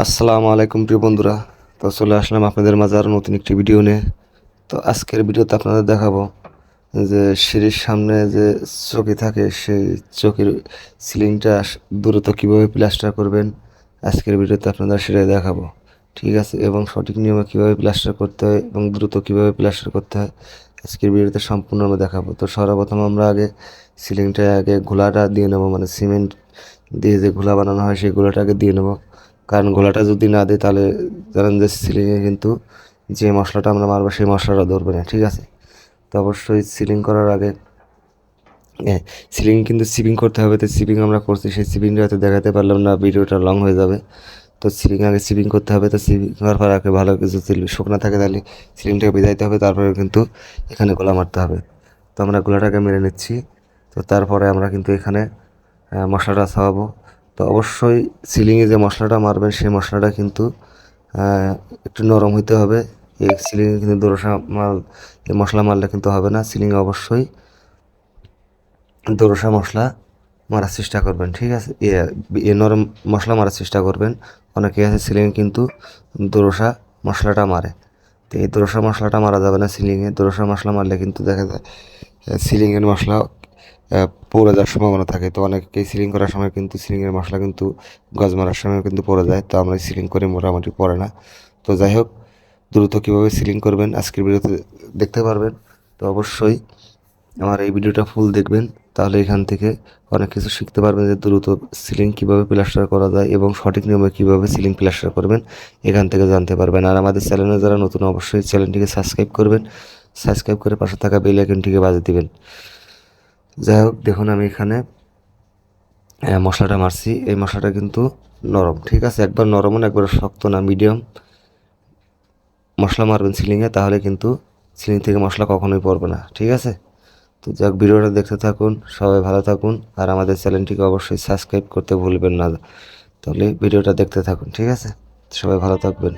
আসসালামু আলাইকুম প্রিয় বন্ধুরা। তো চলে আসলাম আপনাদের মাঝে আরও নতুন একটি ভিডিও নিয়ে। তো আজকের ভিডিওতে আপনাদের দেখাবো যে সিঁড়ির সামনে যে চকি থাকে সেই চকির সিলিংটা দ্রুত কীভাবে প্লাস্টার করবেন, আজকের ভিডিওতে আপনাদের সেটাই দেখাবো। ঠিক আছে, এবং সঠিক নিয়মে কীভাবে প্লাস্টার করতে হয় এবং দ্রুত কীভাবে প্লাস্টার করতে হয় আজকের ভিডিওতে সম্পূর্ণ আমরা দেখাবো। তো সর্বপ্রথম আমরা আগে সিলিংটা আগে ঘোলাটা দিয়ে নেবো, মানে সিমেন্ট দিয়ে যে ঘোলা বানানো হয় সেই ঘোলাটাকে দিয়ে নেবো। কারণ ঘোলাটা যদি না দিই তাহলে জানেন যে সিলিংয়ে কিন্তু যে মশলাটা আমরা মারবো সেই মশলাটা ধরবে না। ঠিক আছে, তো অবশ্যই সিলিং করার আগে সিলিং কিন্তু সিপিং করতে হবে। তো সিপিং আমরা করছি, সেই সিপিংটা হয়তো দেখাতে পারলাম না, ভিডিওটা লং হয়ে যাবে। তো সিলিং আগে সিপিং করতে হবে। তো সিপিং করার পর আগে ভালো কিছু শুকনো থাকে তাহলে সিলিংটাকে ভিজাইতে হবে, তারপরে কিন্তু এখানে গোলা মারতে হবে। তো আমরা গোলাটাকে মেরে নিচ্ছি। তো তারপরে আমরা কিন্তু এখানে মশলাটা ছাপাবো। তো অবশ্যই সিলিংয়ে যে মশলাটা মারবেন সেই মশলাটা কিন্তু একটু নরম হইতে হবে। এই সিলিংয়ে কিন্তু দোরসা মাল মশলা মারলে কিন্তু হবে না। সিলিংয়ে অবশ্যই দোরসা মশলা মারার চেষ্টা করবেন। ঠিক আছে, নরম মশলা মারার চেষ্টা করবেন। অনেকে আছে সিলিংয়ে কিন্তু দোরসা মশলাটা মারে। তো এই দোরসা মশলাটা মারা যাবে না সিলিংয়ে। দোরসা মশলা মারলে কিন্তু দেখা যায় সিলিংয়ের মশলা পড়ে যাওয়ার সম্ভাবনা থাকে। তো অনেকেই সিলিং করার সময় কিন্তু সিলিংয়ের মশলা কিন্তু গজ মারার সময় কিন্তু পড়ে যায়। তো আমরা সিলিং করে মোটামুটি পড়ে না। তো যাই হোক, দ্রুত কীভাবে সিলিং করবেন আজকের ভিডিওতে দেখতে পারবেন। তো অবশ্যই আমার এই ভিডিওটা ফুল দেখবেন, তাহলে এখান থেকে অনেক কিছু শিখতে পারবেন যে দ্রুত সিলিং কীভাবে প্লাস্টার করা যায় এবং সঠিক নিয়মে কীভাবে সিলিং প্লাস্টার করবেন এখান থেকে জানতে পারবেন। আর আমাদের চ্যানেলে যারা নতুন অবশ্যই চ্যানেলটিকে সাবস্ক্রাইব করবেন, সাবস্ক্রাইব করে পাশে থাকা বেল আইকনটিকে বাজিয়ে দিবেন। যাই হোক, দেখুন আমি এখানে মশলাটা মারছি। এই মশলাটা কিন্তু নরম। ঠিক আছে, একবার নরমও না একবার শক্ত না, মিডিয়াম মশলা মারবেন সিলিংয়ে, তাহলে কিন্তু সিলিং থেকে মশলা কখনোই পড়বে না। ঠিক আছে, তো যাক, ভিডিওটা দেখতে থাকুন, সবাই ভালো থাকুন। আর আমাদের চ্যানেলটিকে অবশ্যই সাবস্ক্রাইব করতে ভুলবেন না। তাহলে ভিডিওটা দেখতে থাকুন। ঠিক আছে, সবাই ভালো থাকবেন।